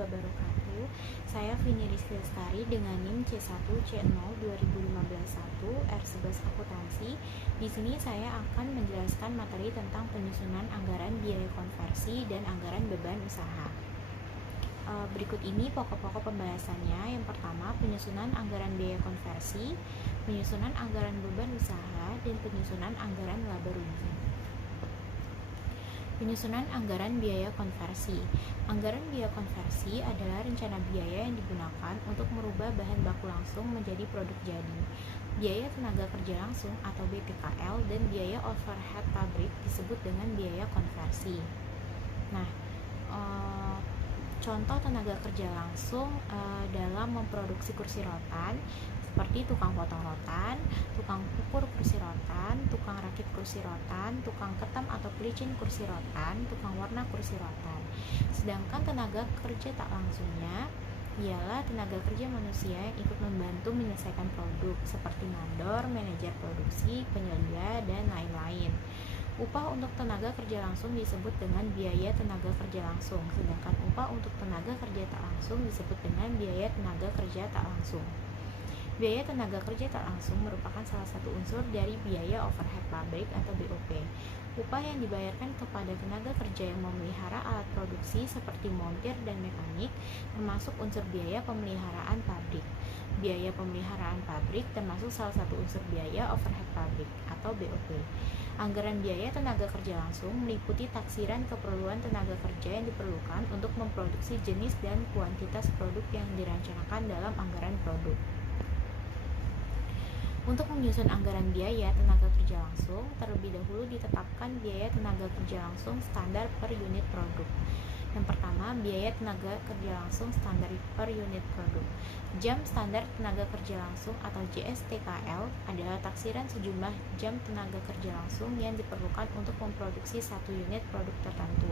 wabarakatuh. Saya Vini Rizky Lestari dengan NIM C1C0 2015-1 R11 Akuntansi. Di sini saya akan menjelaskan materi tentang penyusunan anggaran biaya konversi dan anggaran beban usaha. Berikut ini pokok-pokok pembahasannya. Yang pertama, penyusunan anggaran biaya konversi, penyusunan anggaran beban usaha, dan penyusunan anggaran laba rugi. Penyusunan anggaran biaya konversi. Anggaran biaya konversi adalah rencana biaya yang digunakan untuk merubah bahan baku langsung menjadi produk jadi. Biaya tenaga kerja langsung atau BTKL dan biaya overhead pabrik disebut dengan biaya konversi. Nah, contoh tenaga kerja langsung dalam memproduksi kursi rotan seperti tukang potong rotan, tukang ukur kursi rotan, tukang rakit kursi rotan, tukang ketam atau pelicin kursi rotan, tukang warna kursi rotan. Sedangkan tenaga kerja tak langsungnya ialah tenaga kerja manusia yang ikut membantu menyelesaikan produk seperti mandor, manajer produksi, penyelia, dan lain-lain. Upah untuk tenaga kerja langsung disebut dengan biaya tenaga kerja langsung, sedangkan upah untuk tenaga kerja tak langsung disebut dengan biaya tenaga kerja tak langsung. Biaya tenaga kerja tak langsung merupakan salah satu unsur dari biaya overhead pabrik atau BOP. Upah yang dibayarkan kepada tenaga kerja yang memelihara alat produksi seperti montir dan mekanik termasuk unsur biaya pemeliharaan pabrik. Biaya pemeliharaan pabrik termasuk salah satu unsur biaya overhead pabrik atau BOP. Anggaran biaya tenaga kerja langsung meliputi taksiran keperluan tenaga kerja yang diperlukan untuk memproduksi jenis dan kuantitas produk yang direncanakan dalam anggaran produk. Untuk menyusun anggaran biaya tenaga kerja langsung, terlebih dahulu ditetapkan biaya tenaga kerja langsung standar per unit produk. Yang pertama, biaya tenaga kerja langsung standar per unit produk. Jam standar tenaga kerja langsung atau JSTKL adalah taksiran sejumlah jam tenaga kerja langsung yang diperlukan untuk memproduksi satu unit produk tertentu.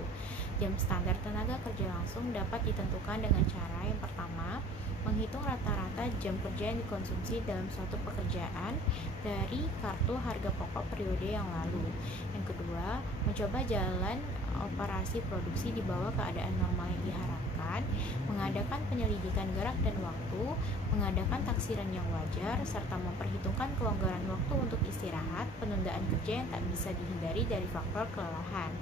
Jam standar tenaga kerja langsung dapat ditentukan dengan cara yang pertama, menghitung rata-rata jam kerja yang dikonsumsi dalam suatu pekerjaan dari kartu harga pokok periode yang lalu. Yang kedua, mencoba jalan operasi produksi di bawah keadaan normal yang diharapkan, mengadakan penyelidikan gerak dan waktu, mengadakan taksiran yang wajar, serta memperhitungkan kelonggaran waktu untuk istirahat, penundaan kerja yang tak bisa dihindari dari faktor kelelahan.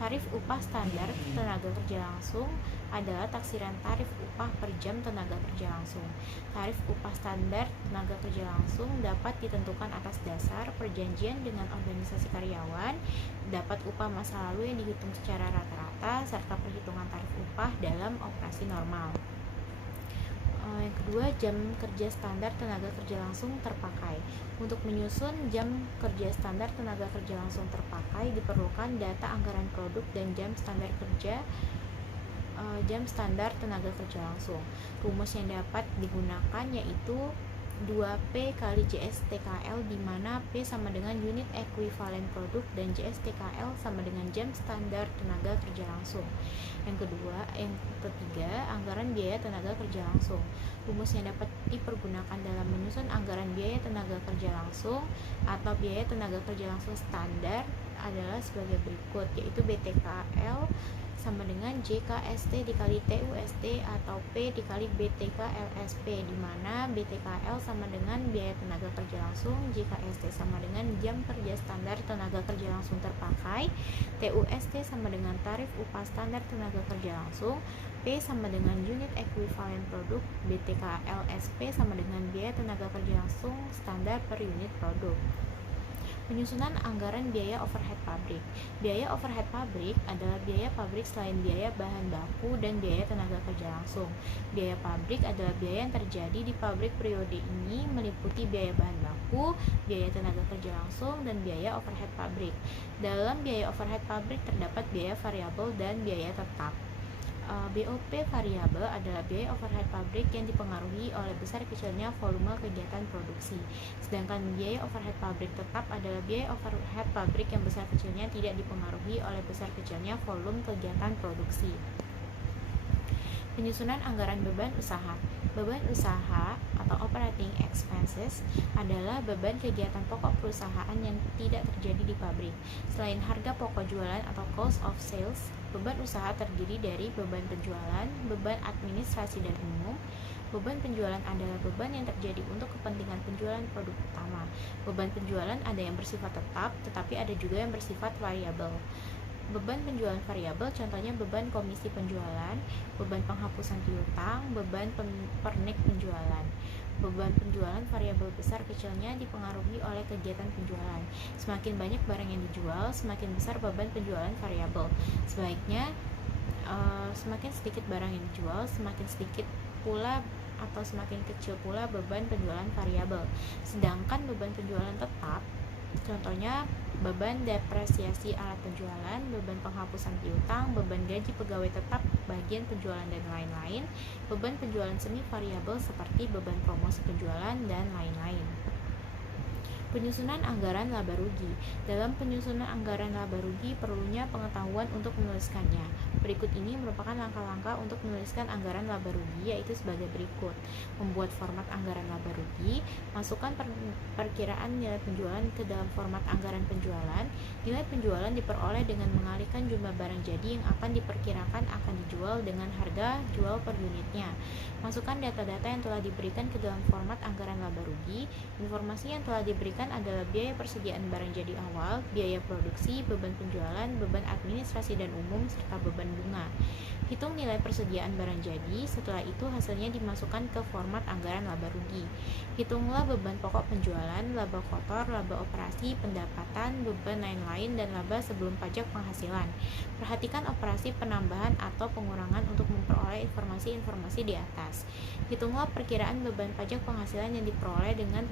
Tarif upah standar tenaga kerja langsung adalah taksiran tarif upah per jam tenaga kerja langsung. Tarif upah standar tenaga kerja langsung dapat ditentukan atas dasar perjanjian dengan organisasi karyawan, dapat upah masa lalu yang dihitung secara rata-rata, serta perhitungan tarif upah dalam operasi normal. Yang kedua, jam kerja standar tenaga kerja langsung terpakai. Untuk menyusun jam kerja standar tenaga kerja langsung terpakai diperlukan data anggaran produk dan jam standar tenaga kerja langsung. Rumus yang dapat digunakan yaitu 2P kali JSTKL, di mana P sama dengan unit ekuivalen produk dan JSTKL sama dengan jam standar tenaga kerja langsung. Yang ketiga, anggaran biaya tenaga kerja langsung. Rumus yang dapat dipergunakan dalam menyusun anggaran biaya tenaga kerja langsung atau biaya tenaga kerja langsung standar adalah sebagai berikut, yaitu BTKL sama dengan JKST dikali TUST atau P dikali BTKLSP, di mana BTKL sama dengan biaya tenaga kerja langsung, JKST sama dengan jam kerja standar tenaga kerja langsung terpakai, TUST sama dengan tarif upah standar tenaga kerja langsung, P sama dengan unit ekuivalen produk, BTKLSP sama dengan biaya tenaga kerja langsung standar per unit produk. Penyusunan anggaran biaya overhead pabrik. Biaya overhead pabrik adalah biaya pabrik selain biaya bahan baku dan biaya tenaga kerja langsung. Biaya pabrik adalah biaya yang terjadi di pabrik periode ini meliputi biaya bahan baku, biaya tenaga kerja langsung, dan biaya overhead pabrik. Dalam biaya overhead pabrik terdapat biaya variabel dan biaya tetap. BOP variabel adalah biaya overhead pabrik yang dipengaruhi oleh besar kecilnya volume kegiatan produksi. Sedangkan biaya overhead pabrik tetap adalah biaya overhead pabrik yang besar kecilnya tidak dipengaruhi oleh besar kecilnya volume kegiatan produksi. Penyusunan anggaran beban usaha. Beban usaha atau operating expenses adalah beban kegiatan pokok perusahaan yang tidak terjadi di pabrik. Selain harga pokok jualan atau cost of sales, Beban usaha terdiri dari beban penjualan, beban administrasi dan umum. Beban penjualan adalah beban yang terjadi untuk kepentingan penjualan produk utama. Beban penjualan ada yang bersifat tetap, tetapi ada juga yang bersifat variabel. Beban penjualan variabel contohnya beban komisi penjualan, beban penghapusan piutang, beban pernik penjualan. Beban penjualan variabel besar kecilnya dipengaruhi oleh kegiatan penjualan. Semakin banyak barang yang dijual, semakin besar beban penjualan variabel. Sebaiknya semakin sedikit barang yang dijual, semakin sedikit pula atau semakin kecil pula beban penjualan variabel. Sedangkan beban penjualan tetap, contohnya beban depresiasi alat penjualan, beban penghapusan piutang, beban gaji pegawai tetap, bagian penjualan dan lain-lain. Beban penjualan semi variabel seperti beban promosi penjualan dan lain-lain. Penyusunan anggaran laba rugi. Dalam penyusunan anggaran laba rugi perlunya pengetahuan untuk menuliskannya. Berikut ini merupakan langkah-langkah untuk menuliskan anggaran laba rugi, yaitu sebagai berikut. Membuat format anggaran laba rugi, masukkan perkiraan nilai penjualan ke dalam format anggaran penjualan. Nilai penjualan diperoleh dengan mengalihkan jumlah barang jadi yang akan diperkirakan akan dijual dengan harga jual per unitnya. Masukkan data-data yang telah diberikan ke dalam format anggaran laba rugi. Informasi yang telah diberikan adalah biaya persediaan barang jadi awal, biaya produksi, beban penjualan, beban administrasi dan umum, serta beban bunga. Hitung nilai persediaan barang jadi, setelah itu hasilnya dimasukkan ke format anggaran laba rugi. Hitunglah beban pokok penjualan, laba kotor, laba operasi, pendapatan, beban lain-lain, dan laba sebelum pajak penghasilan. Perhatikan operasi penambahan atau pengurangan untuk memperoleh informasi-informasi di atas. Hitunglah perkiraan beban pajak penghasilan yang diperoleh dengan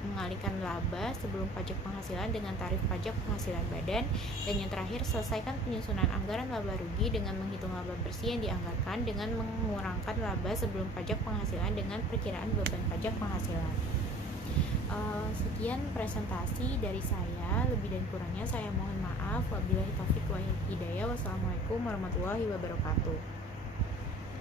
mengalihkan laba sebelum pajak penghasilan dengan tarif pajak penghasilan badan. Dan yang terakhir, selesaikan penyusunan anggaran laba rugi dengan menghitung laba bersih yang dianggarkan dengan mengurangkan laba sebelum pajak penghasilan dengan perkiraan beban pajak penghasilan. Sekian presentasi dari saya, lebih dan kurangnya saya mohon maaf. Wabillahi taufiq wal hidayah. Wassalamualaikum warahmatullahi wabarakatuh.